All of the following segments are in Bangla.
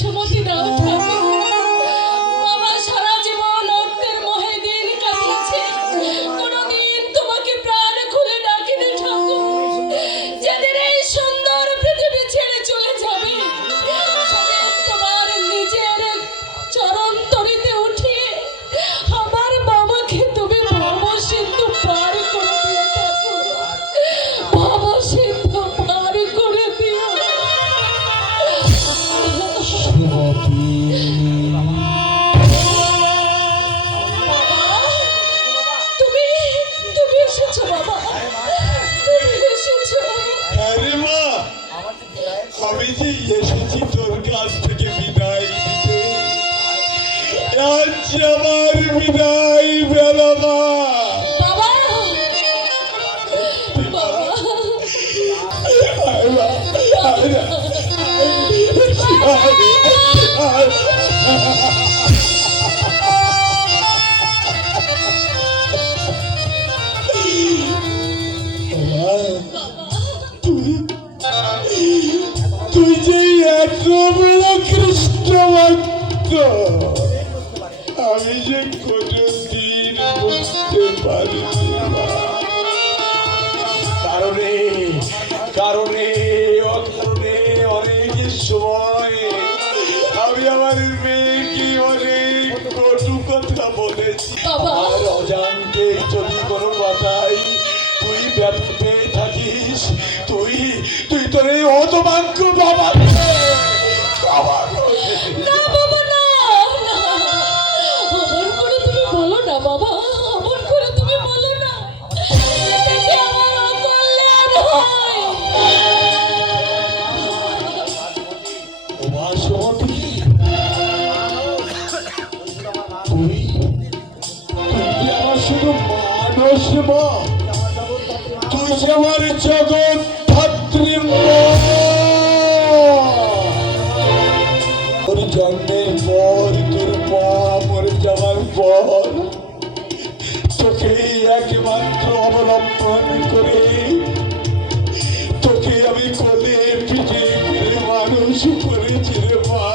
সুমতি দাও ঠাকুর। বাবা সারা জীবন অর্থের মোহে দিন কাটিয়েছে, কোনোদিন তোমাকে প্রাণ খুলে ডাকিনি ঠাকুর। যেদিন এই সুন্দর পৃথিবী ছেড়ে চলে যাবে, সেদিন তোমার নিজের চরণ তরিতে উঠিয়ে আমার বাবাকে তুমি ভব সিন্ধু পার করে দিও ঠাকুর, ভব সিন্ধু পার করে দিও। তুমি এসেছো বাবা, তুমি এসেছো। আরে মা, আমি যে এসেছি তোর কাছ থেকে বিদায় নিতে। আজ আমার বিদায় বেলা মা। বাবা, বাবা, আয় মা, আয় না। তুই যে এত বড় কৃষ্ণ ভক্ত, আমি যে কোনদিন বুঝতে পারিনি। কারণে কারণে অকারণে অনেক সময় আমি আমার মেয়েকে অনেক কটু কথা বলেছি। আর অজান্তে যদি কোনো কথাই তুই ব্যথা পেয়ে থাকিস, তুই তুই তোর এই হতভাগ্য বাবা না বাবা, না, না, অমন করে তুমি বলো না বাবা, অমন করে তুমি বলো না। এতে যে আমার অকল্যাণ হয়। ও মা সুমতি, তুই তুই আমার শুধু মানুষ মা, তুই যে আমার জগৎ ধাত্রী তোর জন্মের পর, তোর মা মরে যাওয়ার পর তোকে একমাত্র অবলম্বন করে তোকে আমি কোলে পিঠে করে মানুষ করেছি রে মা।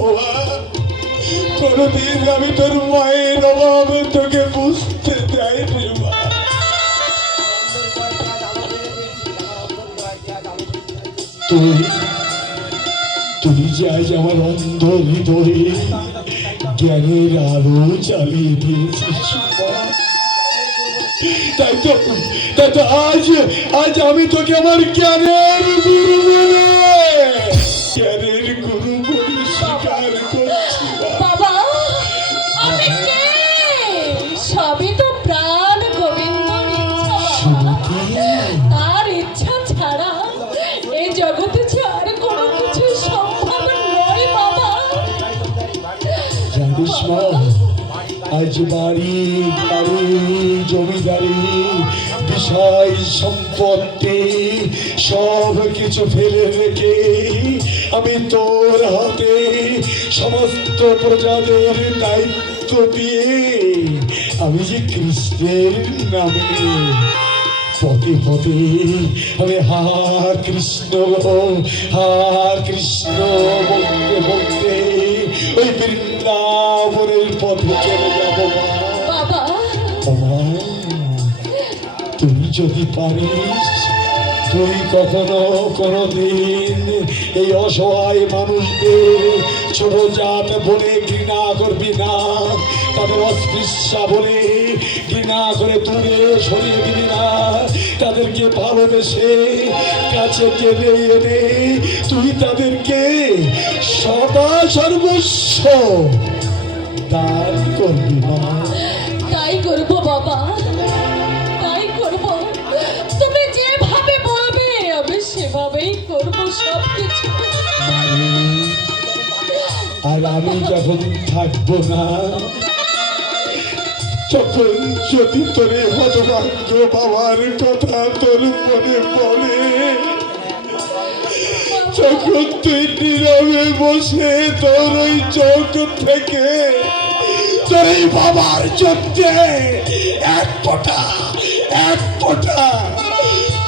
ও মা, কোনদিন আমি তোর মায়ের অভাব তোকে বুঝতে চাইনি মা। তুই তুই যে আজ আমার অন্ধ হৃদয়ে জ্ঞানের আলো চালিয়ে দিয়েছিস মা। তাই তো আজ আজ আমি তোকে আমার জ্ঞানের গুরু বলে স্বীকার করছি মা। বাবা, আমি কে? সবই তো প্রাণ গোবিন্দর ইচ্ছা বাবা। তার ইচ্ছা ছাড়া এই জগতে যে আর কোনো কিছু সম্ভব নয় বাবা। জানিস মা, আজ বাড়ি গাড়ি জমিদারি বিষয় সম্পত্তি সব কিছু ফেলে রেখে আমি তোর হাতে সমস্ত প্রজাদের দায়িত্ব দিয়ে আমি যে কৃষ্ণের নামে পথে পথে আমি হা কৃষ্ণ বলতে বলতে ওই বৃন্দাবনের পথে চলে যাবো বাবা। মা। তুই যদি পারিস, তুই কখনো কোনোদিন এই অসহায় মানুষদের ছোট জাত বলে ঘৃণা করবি না, তাদের অস্পৃশ্যা বলে ঘৃণা করে দূরে সরিয়ে দিবি না, তাদেরকে ভালোবেসে কাছে টেনে এনে তুই তাদেরকে সদা সর্বস্ব দান করবি না। তাই করবো বাবা, তাই করবো। তুমি যেভাবে বলবে আমি সেভাবেই করবো সবকিছু। আর আমি যখন থাকবো না, তখন যদি তোর হতভাগ্য বাবার কথা তোর মনে পড়ে, তখন তুই নীরবে বসে তোর ওই চোখ থেকে তোর এই বাবার জন্যে এক ফোঁটা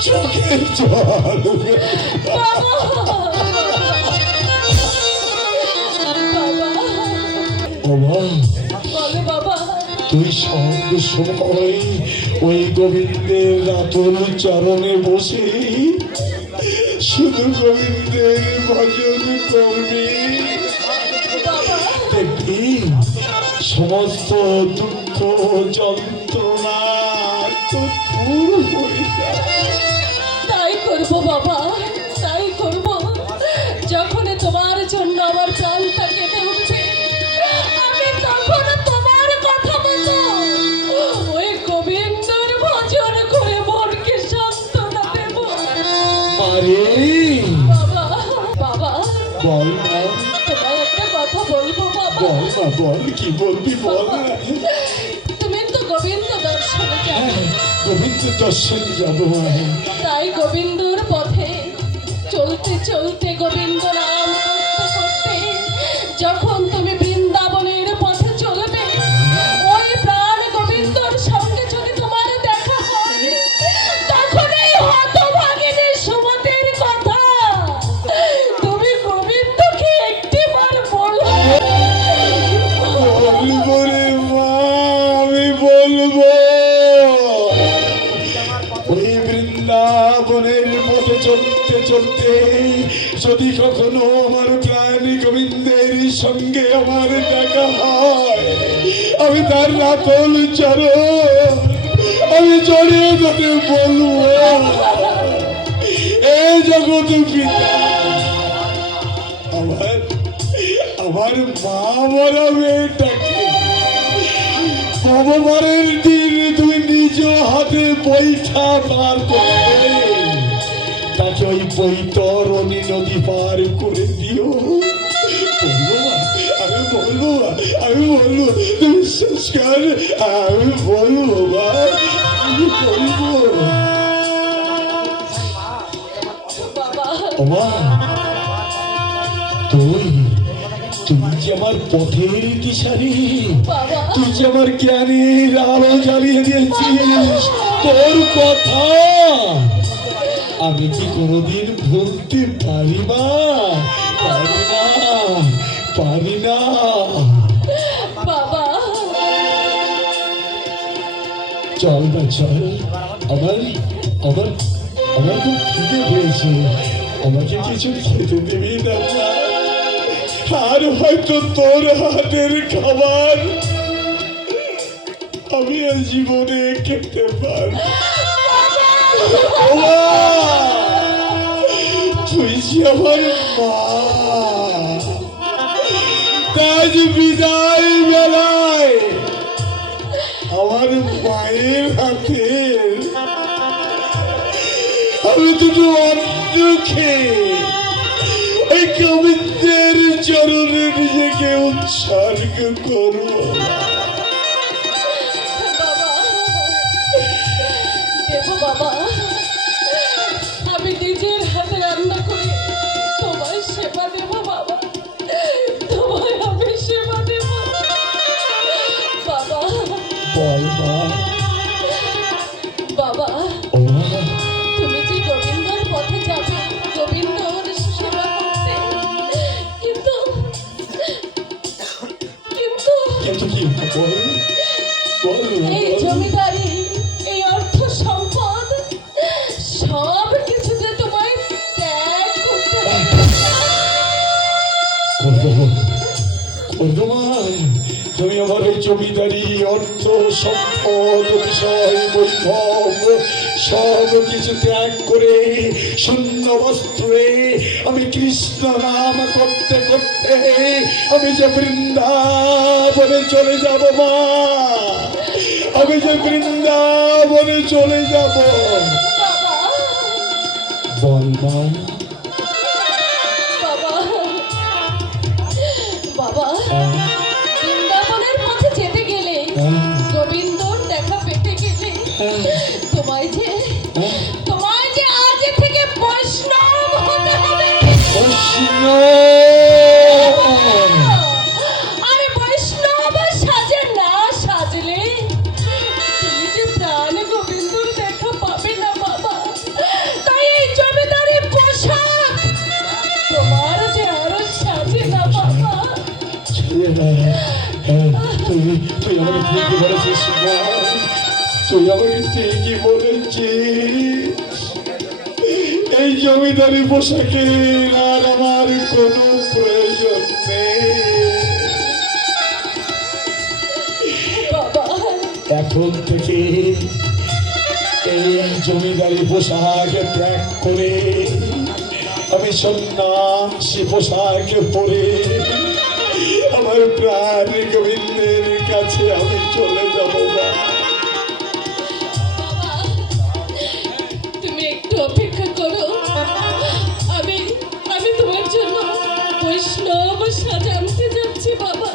চোখের জল। বাবা তুই সব সময় ওই গোবিন্দের রাতুল চরণে বসে শুধু গোবিন্দের ভজন করবি, বাবা দেখবি সমস্ত দুঃখ যন্ত্রণা তো দূর হয়ে যাবে। তাই করবো বাবা, তাই করবো। যখন তোমার জন্য আমার প্রাণটা কেটে উঠবে, আমি তখন তোমার কথা মতো ওই গোবিন্দর ভজন করে মনকে সান্ত্বনা দেব। আরে বাবা বাবা, বল না, তোমায় একটা কথা বলবো বাবা। বল না, বল কি বলবি বল না। তুমি তো গোবিন্দ দর্শনে যাবে, গোবিন্দ দর্শন যাবো আমি। তাই গোবিন্দর পথে চলতে চলতে গোবিন্দ নাম করতে করতে যখন তুমি বৃন্দাবনের পথে চলবে, ওই প্রাণ গোবিন্দর সঙ্গে যদি তোমার দেখা হয়, তখন এই হতভাগিনী সুমতির কথা তুমি গোবিন্দকে একটিবার বলবে। বলবো রে মা, আমি বলবো। ওই বৃন্দাবনের পথে চলতে চলতে যদি কখনো আমার প্রাণ গোবিন্দের সঙ্গে আমার দেখা হয়, আমি তার রাতল চরণ আমি জড়িয়ে ধরে বলবো, এ জগৎ পিতা, আমার আমার মা মরা মেয়েটাকে ভগবানের দিন তুমি নিজ হাতে বৈঠা পার করবে, তাকে ওই বৈতরণী নদী পার করে দিও। বলবো না, আমি বলবো না, আমি বলবো, তুমি বিশ্বাস কর, আমি বলবো মা, আমি বলবো। বাবা ওমা, তুমি যে আমার পথের দিশারি, বাবা তুই যে আমার জ্ঞানের আলো জ্বালিয়ে দিয়েছিস, তোর কথা আমি কি কোনোদিন ভুলতে পারি না, পারি না, পারি না। বাবা চল না চল, আমার আমার আমার খুব খিদে পেয়েছে, আমাকে কিছু খেতে দিবি না মা? আর হয়তো তোর হাতের খাবার আমি আর জীবনে খেতে পারবো। ওমা, তুই যে আমার মা, আজ বিদায় বেলায় আমার মায়ের হাতে আমি দুটো অন্ন খেয়ে এই গোবিন্দের চরণে নিজেকে উৎসর্গ করবো। দেবো বাবা, আমি নিজের হাতে রান্না করে তোমায় সেবা দেবো বাবা, তোমায় আমি সেবা দেবো বাবা। বল মা, বাবা ও মা, তুমি যে গোবিন্দর পথে যাবে গোবিন্দর সেবা করতে, কিন্তু কিন্তু কিন্তু কি বল, বল এই বল। জমিদারি, এই অর্থ সম্পদ সব কিছুতে তোমায় ত্যাগ করতে হবে। করবো, করবো মা, তুমি আমার এই জমিদারি অর্থ সম্পদ বিষয় বৈভব সব কিছু ত্যাগ করে শূন্য বস্ত্রে আমি কৃষ্ণ নাম করতে করতে আমি যে বৃন্দাবনে চলে যাব মা, আমি যে বৃন্দাবনে চলে যাব। বাবা বল মা, বাবা বাবা, বৃন্দাবনের পথে যেতে গেলে, গোবিন্দর দেখা পেতে গেলে তোমায় যে আজ থেকে বৈষ্ণব হতে হবে। কৃষ্ণ আরে বৈষ্ণব সাজে না সাজলে তুমি যে প্রাণ গোবিন্দর দেখা পাবে না বাবা। তাই এই জমিদারি পোশাক তোমার যে আরো সাজে না বাবা। তুই আমাকে ঠিক বলেছিস তুই আমাকে ঠিকই বলেছিস, এই জমিদারি পোশাকের আর আমার কোনো প্রয়োজন নেই। বাবা, এখন থেকে এই জমিদারি পোশাক ত্যাগ করে আমি সন্ন্যাসী পোশাক পরে আমার প্রাণ গোবিন্দের কাছে আমি চলে যাব। বাবা, তুমি একটু অপেক্ষা করো। আমি আমি তোমার জন্য বৈষ্ণব সাজ আনতে যাচ্ছি বাবা।